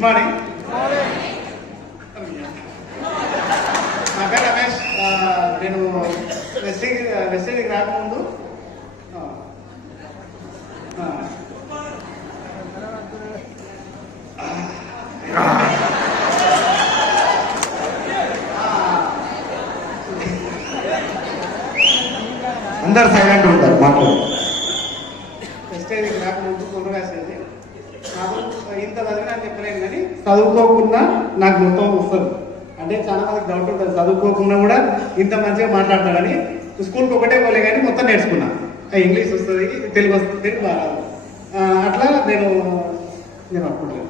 Good morning. నా పేరు రమేష్. నేను వెస్టేజ్కి రాకముందు అందరు సైలెంట్ ఉంటారు మాట్లాడు. వెస్టేజ్కి రాకముందు గుండ్రు రాసేది నాకు ఇంత చదివినా అని చెప్పలేను, కానీ చదువుకోకుండా నాకు మొత్తం వస్తుంది. అంటే చాలా మందికి డౌట్ ఉంటుంది, చదువుకోకుండా కూడా ఇంత మంచిగా మాట్లాడతాడని. స్కూల్కి ఒకటే పోలే కానీ మొత్తం నేర్చుకున్నా. ఇంగ్లీష్ వస్తుంది, తెలుగు వస్తుంది, తెలుగు బాగా అట్లా నేను అనుకుంటాను.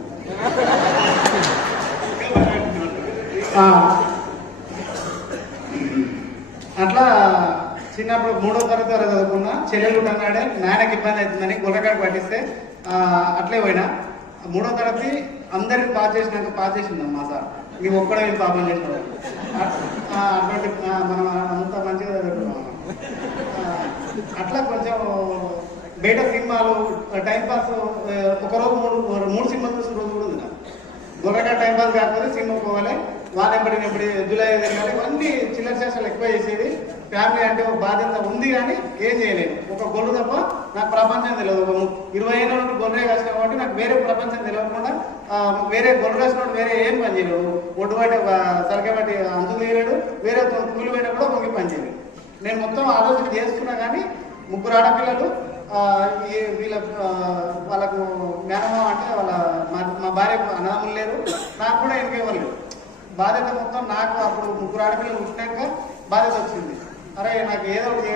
అట్లా చిన్నప్పుడు 3వ తరగతి వరకు చదువుకున్నా. చెల్లెలు అన్నాడే నాయనకి ఇబ్బంది అవుతుందని గుర్రకాడికి పట్టిస్తే అట్లే పోయినా. 3వ తరగతి అందరికి పాస్ చేసిందాం మా సార్. నీవు ఒక్కడే పాపం చేసినాడు. అటువంటి మనం అంత మంచిగా చదువుకున్నాం. అట్లా కొంచెం బయట సినిమాలు టైంపాస్ ఒకరోజు మూడు సినిమాలు చూసిన రోజు కూడా ఉంది. గుర్రగా టైంపాస్ కాకపోతే సినిమా పోవాలి, వాళ్ళెంబడి ఎద్దులే తిరగాలి, ఇవన్నీ చిల్లర చేసాలు ఎక్కువ చేసేది. ఫ్యామిలీ అంటే ఒక బాధ్యత ఉంది కానీ ఏం చేయలేదు. ఒక గొర్రె తప్ప నాకు ప్రపంచం తెలియదు. ఒక 20 ఏళ్ళ నుండి గొర్రె కాసిన కాబట్టి నాకు వేరే ప్రపంచం తెలియకుండా వేరే గొర్రె కాసిన వేరే ఏం పని చేయలేదు. ఒడ్డు బయట సరిగ్గా బట్టి అంతు తీయలేడు, వేరే కూలి బయట కూడా పొంగి పని చేయలేదు. నేను మొత్తం ఆలోచన చేస్తున్నా కానీ 3 ఆడపిల్లలు, వీళ్ళ వాళ్ళకు జ్ఞానం అంటే మా భార్య అన్నదమ్ములు లేరు, నాకు కూడా ఇంకెవ్వరు లేరు. బాధ్యత మొత్తం నాకు. అప్పుడు 3 ఆడపిల్లలు పుట్టినాక బాధ్యత వచ్చింది. అరే నాకు ఏదో ఒకటి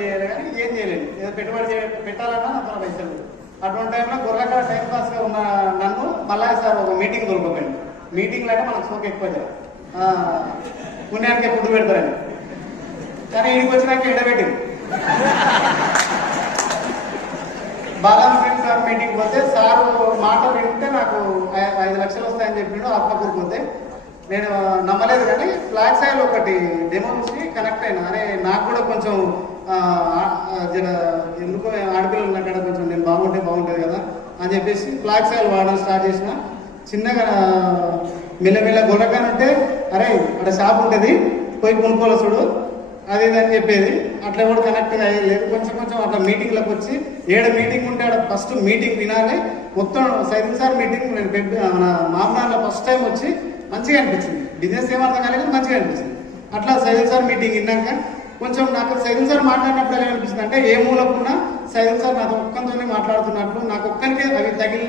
చేయాలి కానీ ఏం చేయలేదు. ఏదో పెట్టుబడి పెట్టాలన్నా నాకు పైసలు. అటువంటి టైంలో గుర్రకాడ టైంపాస్గా ఉన్న నన్ను మళ్ళా సార్ ఒక మీటింగ్ దొరకపోయింది. మీటింగ్లో అంటే మనకు సోక ఎక్కువ పుణ్యానికి ఫుడ్ పెడతారని. కానీ ఇంటికి వచ్చినాక ఎండబెట్టింది. బాలాజీ సార్ మీటింగ్ పోతే సారు మాట వింటే నాకు 5 లక్షలు వస్తాయని చెప్పిండు. ఆత్మకూరుకు పోతే నేను నమ్మలేదు, కానీ ఫ్లాగ్ సాయిల్ ఒకటి డెమో చూసి కనెక్ట్ అయినా. అరే నాకు కూడా కొంచెం ఎందుకో ఆడపిల్లలు ఉన్న కాడ కొంచెం నేను బాగుంటుంది కదా అని చెప్పేసి ఫ్లాగ్ సాయిల్ వాడడం స్టార్ట్ చేసిన. చిన్నగా మెల్లమెల్ల గొర్రకానంటే అరే అక్కడ షాప్ ఉంటుంది పోయి కొనుక్కోవాలి చూడు అది ఇది అని చెప్పేది. అట్లా కూడా కనెక్ట్ అయ్యలేదు. కొంచెం అట్లా మీటింగ్లకు వచ్చి 7 మీటింగ్ ఉంటే అక్కడ ఫస్ట్ మీటింగ్ వినాలి. మొత్తం సైదుల్ సార్ మీటింగ్ నేను మన మామనార్లో ఫస్ట్ టైం వచ్చి మంచిగా అనిపించింది. బిజినెస్ ఏమర్థం కాలేదు, మంచిగా అనిపించింది. అట్లా సైదుల్ సార్ మీటింగ్ విన్నాక కొంచెం నాకు సైదుల్ సార్ మాట్లాడినప్పుడు ఎలా అనిపిస్తుంది అంటే ఏ మూలకున్నా సైదుల్ సార్ నాతో ఒక్కంతోనే మాట్లాడుతున్నట్లు, నాకు ఒక్కరికే అవి తగిలినట్టు.